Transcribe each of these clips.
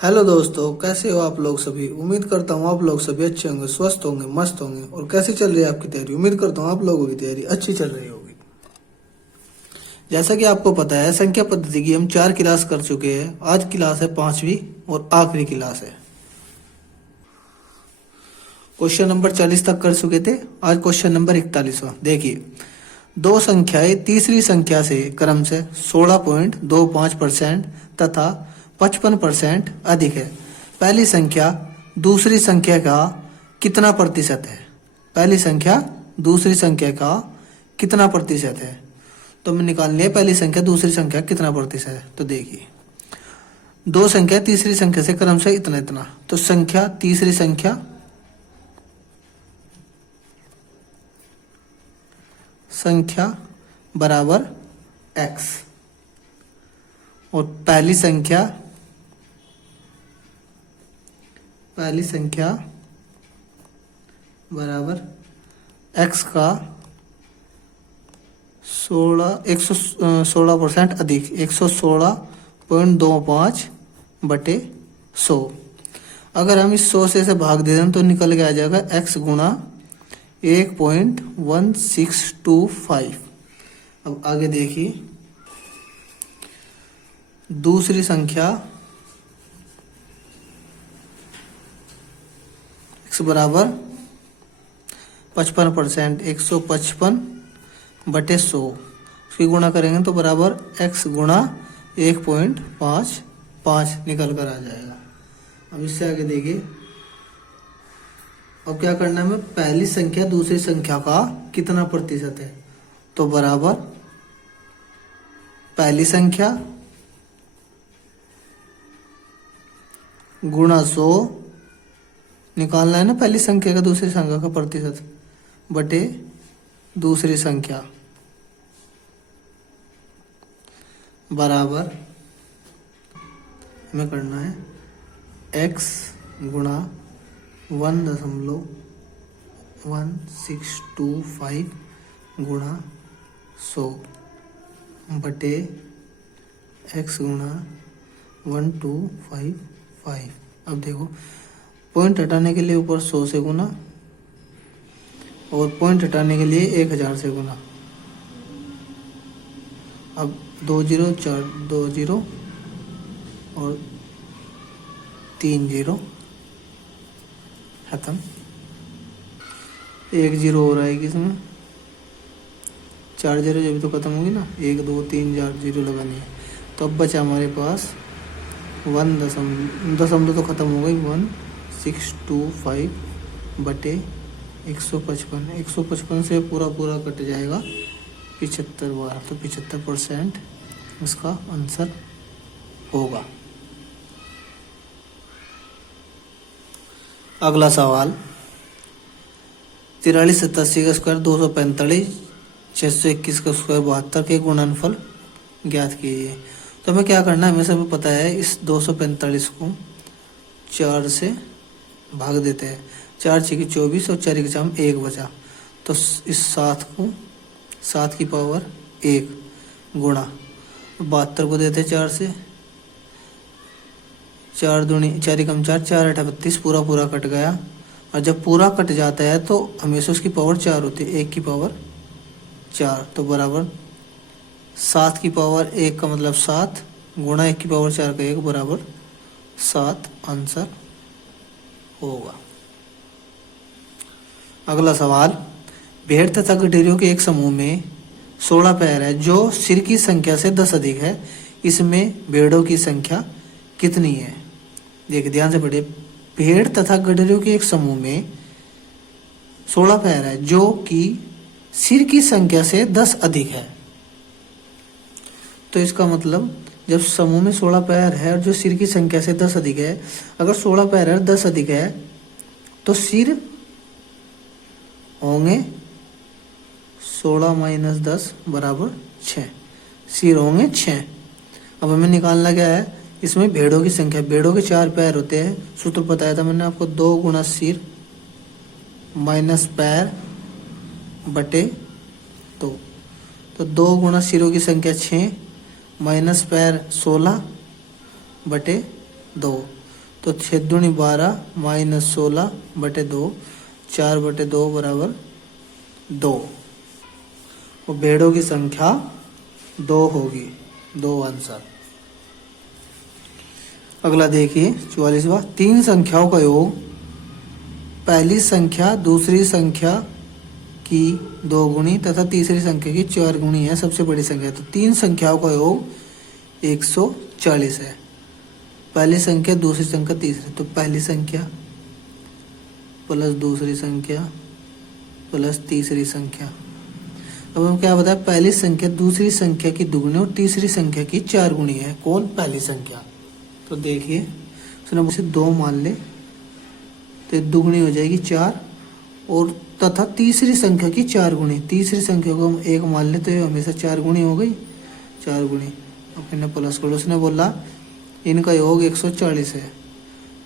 Hello दोस्तों, कैसे हो आप लोग सभी। उम्मीद करता हूँ आप लोग सभी अच्छे होंगे, स्वस्थ होंगे, मस्त होंगे। और कैसी चल रही है आपकी तैयारी। उम्मीद करता हूँ आप लोगों की तैयारी अच्छी चल रही होगी। जैसा कि आपको पता है, संख्या पद्धति की हम 4 क्लास कर चुके हैं। आज क्लास है 5वीं और आखिरी क्लास है। क्वेश्चन नंबर 40 तक कर चुके थे। आज क्वेश्चन नंबर 41वां। देखिए, दो संख्याएं तीसरी संख्या से क्रम से 16.25% तथा 55% अधिक है। पहली संख्या दूसरी संख्या का कितना प्रतिशत है। पहली संख्या दूसरी संख्या का कितना प्रतिशत है। तो हमें निकालनी है पहली संख्या दूसरी संख्या कितना प्रतिशत है। तो देखिए, दो संख्या तीसरी संख्या से क्रम से इतना इतना, तो संख्या तीसरी संख्या बराबर x और पहली संख्या बराबर x का 116% अधिक 116.25 बटे 100। अगर हम इस 100 से भाग दे दें तो निकल के आ जाएगा x गुणा 1.1625। अब आगे देखिए, दूसरी संख्या x बराबर 55%, 155 बटे 100। उसकी गुणा करेंगे तो बराबर x गुणा 1.55 निकल कर आ जाएगा। अब इससे आगे देखिए, अब क्या करना है, हमें पहली संख्या दूसरी संख्या का कितना प्रतिशत है। तो बराबर पहली संख्या गुणा 100 निकालना है ना, पहली संख्या का दूसरी संख्या का प्रतिशत बटे दूसरी संख्या बराबर हमें करना है x गुणा 1.1625 गुणा 100 बटे x गुणा 1255। अब देखो, पॉइंट हटाने के लिए ऊपर 100 से गुना और पॉइंट हटाने के लिए 1000 से गुना। अब 2 0 4 2 0 और 3 0 खत्म। 1 0 हो रहा है कि इसमें 4 0 जब तो खत्म होगी ना, 1 2 3 4 0 लगानी है। तो अब बचा हमारे पास 1 दशमलव तो खत्म हो गई 1625 बटे 155। 155 से पूरा पूरा कट जाएगा 75 बार, तो 75% इसका आंसर होगा। अगला सवाल, 43 87 का स्क्वायर 245 621 का स्क्वायर 72 के गुणनफल ज्ञात कीजिए। तो हमें क्या करना है, हमें सब पता है, इस 245 को 4 से भाग देते हैं। 4 6 24 और 4 1 1 बचा। तो इस 7 की पावर 1 गुणा 72 को देते 4 से, 4 दूनी 4 एकम 4 4 8 32, पूरा पूरा कट गया। और जब पूरा कट जाता है तो हमेशा उसकी पावर 4 होती है, 1 की पावर 4। तो बराबर 7 की पावर 1 का मतलब 7 गुणा 1 की पावर 4 का 1 बराबर 7 आंसर होगा। अगला सवाल, भेड़ तथा गठेरियों के एक समूह में 16 पैर है जो सिर की संख्या से 10 अधिक है। इसमें भेड़ों की संख्या कितनी है। देखिए ध्यान से पढ़िए, भेड़ तथा गठेरियों के एक समूह में 16 पैर है जो कि सिर की संख्या से 10 अधिक है। तो इसका मतलब जब समूह में 16 पैर है और जो सिर की संख्या से 10 अधिक है, अगर 16 पैर है 10 अधिक है तो सिर होंगे 16 माइनस 10 बराबर 6, सिर होंगे 6। अब हमें निकालना क्या है, इसमें भेड़ों की संख्या। भेड़ों के 4 पैर होते हैं, सूत्र बताया था मैंने आपको, 2 गुणा सिर माइनस पैर बटे 2। तो 2 गुणा सिरों की संख्या 6 माइनस पैर 16 बटे 2। तो 6 दूनी 12 माइनस 16 बटे 2, 4 बटे 2 बराबर 2। और भेड़ों की संख्या 2 होगी, 2 आंसर। अगला देखिए 44वां, 3 संख्याओं का योग पहली संख्या दूसरी संख्या की 2 गुणी तथा तीसरी संख्या की 4 गुणी है, सबसे बड़ी संख्या। तो 3 संख्याओं का योग 140 है। पहली संख्या दूसरी संख्या तीसरी, तो पहली संख्या प्लस दूसरी संख्या प्लस तीसरी संख्या। अब हम क्या बताया, पहली संख्या दूसरी संख्या की दुगुनी और तीसरी संख्या की 4 गुणी है। कौन? पहली संख्या। तो देखिए उसने 2 मान ले तो दुगुनी हो जाएगी 4, और तथा तीसरी संख्या की 4 गुणी। तीसरी संख्या को हम 1 मान ले तो ये हमेशा 4 गुणी हो गई, 4 गुणी। अब इन्हें प्लस करो। उसने बोला इनका योग 140 है,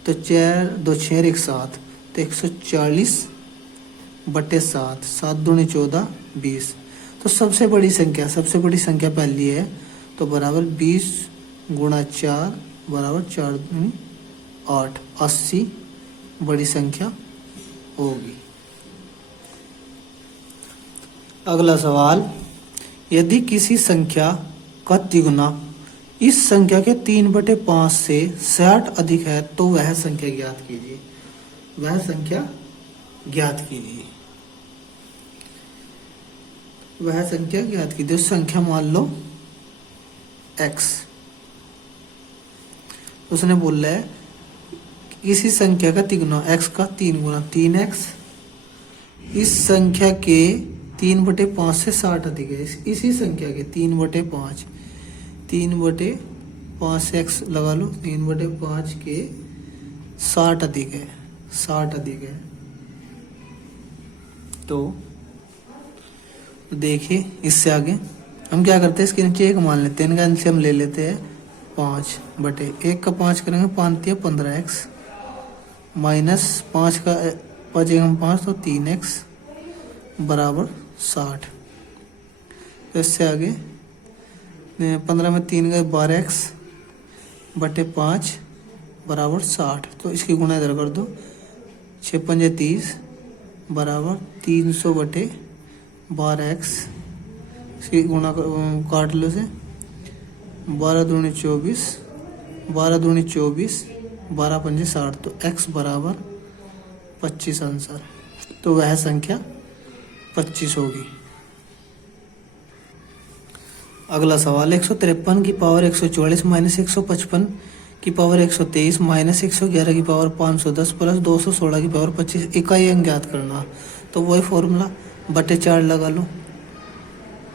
तो 4 2 6 1 7, तो 140 बटे 7, 7 दूनी 14 20। तो सबसे बड़ी संख्या पहली है, तो बराबर 20 गुणा 4 बराबर 4 दूनी 8, 80 बड़ी संख्या होगी। अगला सवाल, यदि किसी संख्या का तिगुना इस संख्या के 3/5 से 60 अधिक है तो वह संख्या ज्ञात कीजिए। वह संख्या ज्ञात कीजिए। वह संख्या ज्ञात कीजिए। संख्या मान लो x। उसने बोला है किसी संख्या का तिगुना x का 3 गुना 3x इस संख्या के 3/5 से 60 अधिक है। इसी संख्या के 3/5 से x लगा लो, 3/5 के 60 अधिक है, 60 अधिक है। तो देखिए इससे आगे हम क्या करते हैं, इसके नीचे 1 मान लेते हैं, इनका नीचे हम ले लेते हैं 5/1 का 5 करेंगे 5 15x माइनस 5 का 5 1 5 तो 3x बराबर 60। तो इससे आगे 15 में 3 गए 12x बटे 5 बराबर 60। तो इसकी गुणा इधर कर दो, 6 पंजे 30 बराबर 300 बटे 12x। इसकी गुणा काट लो से 12 दूनी 24, 12 दूनी 24, 12 पंजे 60, तो x बराबर 25 आंसर। तो वह संख्या 25 होगी। अगला सवाल, 153 की पावर 144 माइनस 155 की पावर 123 माइनस 111 की पावर 510 प्लस 216 की पावर 25 इकाई अंक ज्ञात करना। तो वही फॉर्मूला बटे 4 लगा लो,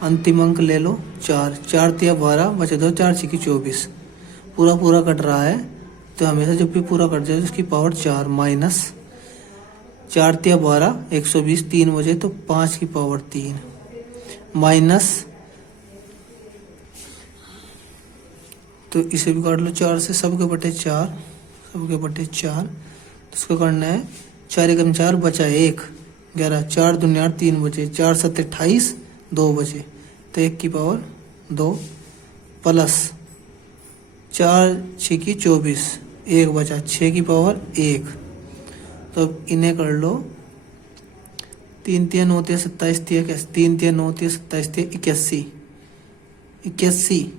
अंतिम अंक ले लो 4, 4 तिया 12 बचे 2, 4 6 24। पूरा कट रहा है तो हमेशा जब भी पूरा कट जाए तो उसकी पावर 4 माइनस 4 तिया 12 120 3 बजे तो 5 की पावर 3 माइनस, तो इसे भी काट लो 4 से, सबके बटे 4 तो इसको करना है 4 एकम 4 बचा 1 11, 4 दूनी 8 3 बचे, 4 7 28 2 बचे, तो 1 की पावर 2 प्लस 4 6 की 24 1 बचा 6 की पावर 1। तो इन्हें कर लो 3 3 9 3 27 3 3 9 3 27 81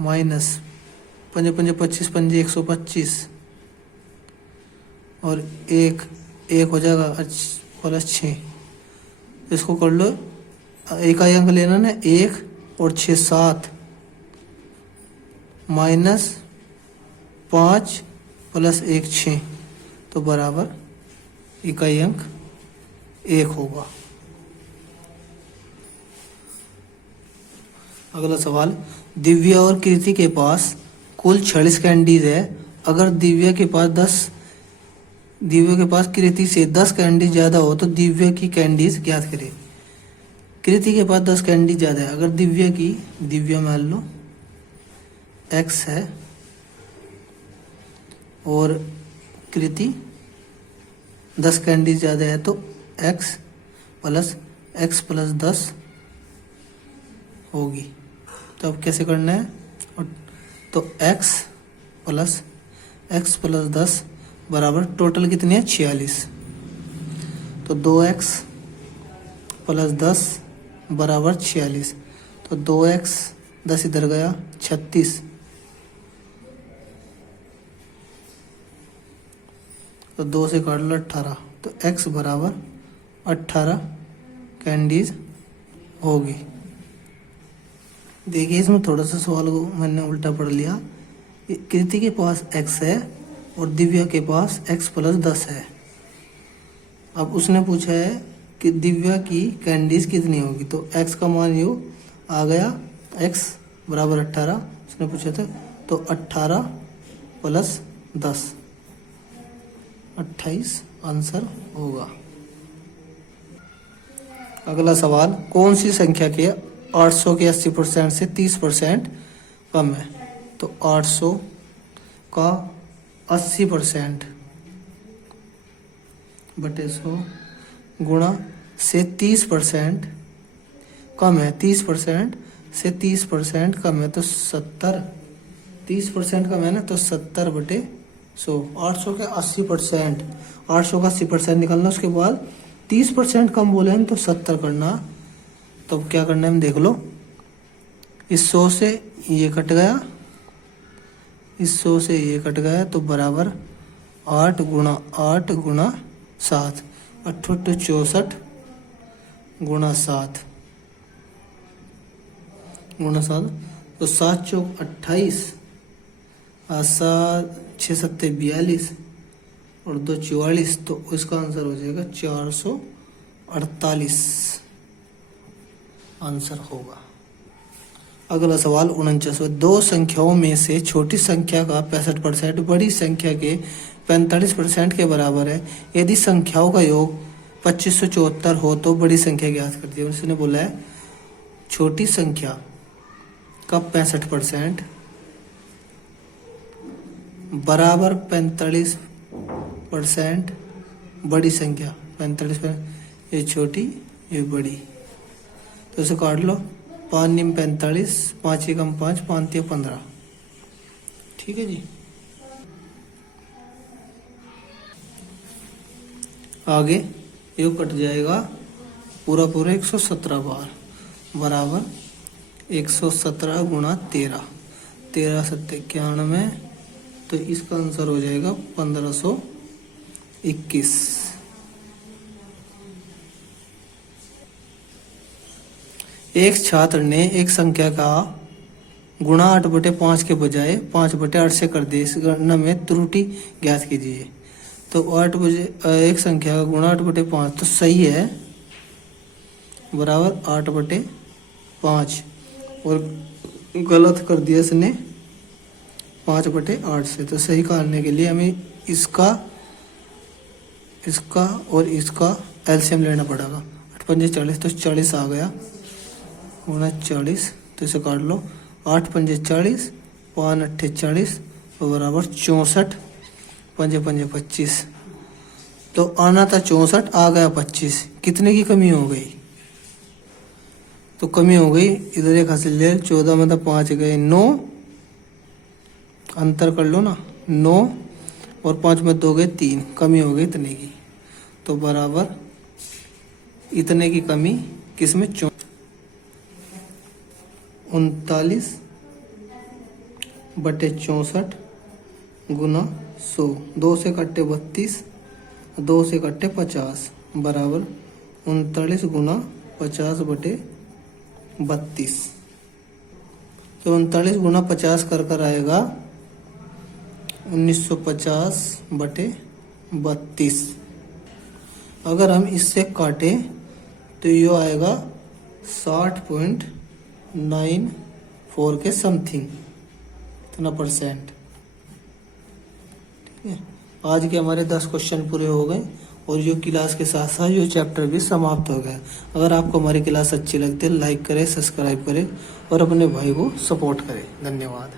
माइनस 5 5 25 5 125 और 1 हो जाएगा प्लस 6। इसको कर लो, इकाई अंक लेना ना 1 और 6 7 माइनस 5 प्लस 1 6, तो बराबर इकाई अंक 1 होगा। अगला सवाल, दिव्या और कृति के पास कुल 46 कैंडीज है। अगर दिव्या के पास कृति से 10 कैंडीज ज्यादा हो तो दिव्या की कैंडीज ज्ञात करें। कृति के पास 10 कैंडीज ज्यादा है। अगर दिव्या मान लो x है और कृति 10 कैंडीज ज्यादा है तो x प्लस 10 होगी। तो अब कैसे करना है, तो x प्लस x प्लस 10 बराबर टोटल कितनी है 46। तो 2x प्लस 10 बराबर 46। तो 2x 10 इधर गया 36। तो 2 से काट लो 18। तो x बराबर 18 कैंडीज होगी। देखिए इसमें थोड़ा सा सवाल को मैंने उल्टा पढ़ लिया। कृति के पास x है और दिव्या के पास x प्लस 10 है। अब उसने पूछा है कि दिव्या की कैंडीज कितनी होगी। तो x का मान यो आ गया, x बराबर 18 उसने पूछा था। तो 18 प्लस 10 28 आंसर होगा। अगला सवाल, कौन सी संख्या के 800 के 80% से 30% कम है। तो 800 का 80% बटे 100 गुणा से 30% कम है। 30% से 30% कम है तो 70। 30% कम है ना, तो 70 बटे 100। 800 के 80%, 800 का 80% निकालना, उसके बाद 30% कम बोले हैं तो 70 करना। तो क्या करना है हम देख लो। इस 100 से ये कट गया, इस 100 से ये कट गया, तो बराबर 8 गुणा 7 8 64 गुणा 7 तो 7 चौक 28 7 6 7 42 और 2 44। तो इसका आंसर हो जाएगा 448 आंसर होगा। अगला सवाल 49। दो संख्याओं में से छोटी संख्या का 65% बड़ी संख्या के 45% के बराबर है। यदि संख्याओं का योग 2574 हो तो बड़ी संख्या ज्ञात करती है। उसने बोला है छोटी संख्या का 65% बराबर 45%, बड़ी संख्या 45%, ये छोटी ये बड़ी। तो इसे काट लो। 5 निम 45, 5 एकम 5, 5 तिया 15। ठीक है जी। आगे ये कट जाएगा पूरा 117 बार बराबर 117 गुणा 13, 13 7 91। तो इसका आंसर हो जाएगा 1521। एक छात्र ने एक संख्या का गुणा 8/5 के बजाय 5/8 से कर दिया। इस गणना में त्रुटि ज्ञात कीजिए। तो एक संख्या का गुणा 8/5 तो सही है, बराबर 8/5, और गलत कर दिया इसने 5/8 से। तो सही करने के लिए हमें इसका और इसका एलसीएम लेना पड़ेगा। 8 पंजे 40, तो 40 आ गया गुणा 40। तो इसे काट लो। 8 पंजे 40, 5 8 40 बराबर 64, 5 पंजे 25। तो आना था 64, आ गया 25। कितने की कमी हो गई। तो कमी हो गई, इधर एक हासिल ले, 14 में तो 5 गए 9, अंतर कर लो ना 9, और 5 में 2 गए 3, कमी हो गई इतने की। तो बराबर इतने की कमी किसमें 39/64 गुना 100। 2 से कट्टे 32, 2 से कट्टे 50 बराबर 39 गुना 50/32। तो 39 गुना 50 कर आएगा 1950/32। अगर हम इससे काटे तो ये आएगा 60.94 के समथिंग, इतना %। ठीक है। आज के हमारे 10 क्वेश्चन पूरे हो गए और ये क्लास के साथ साथ ये चैप्टर भी समाप्त हो गया। अगर आपको हमारी क्लास अच्छी लगती है लाइक करें, सब्सक्राइब करें और अपने भाई को सपोर्ट करें। धन्यवाद।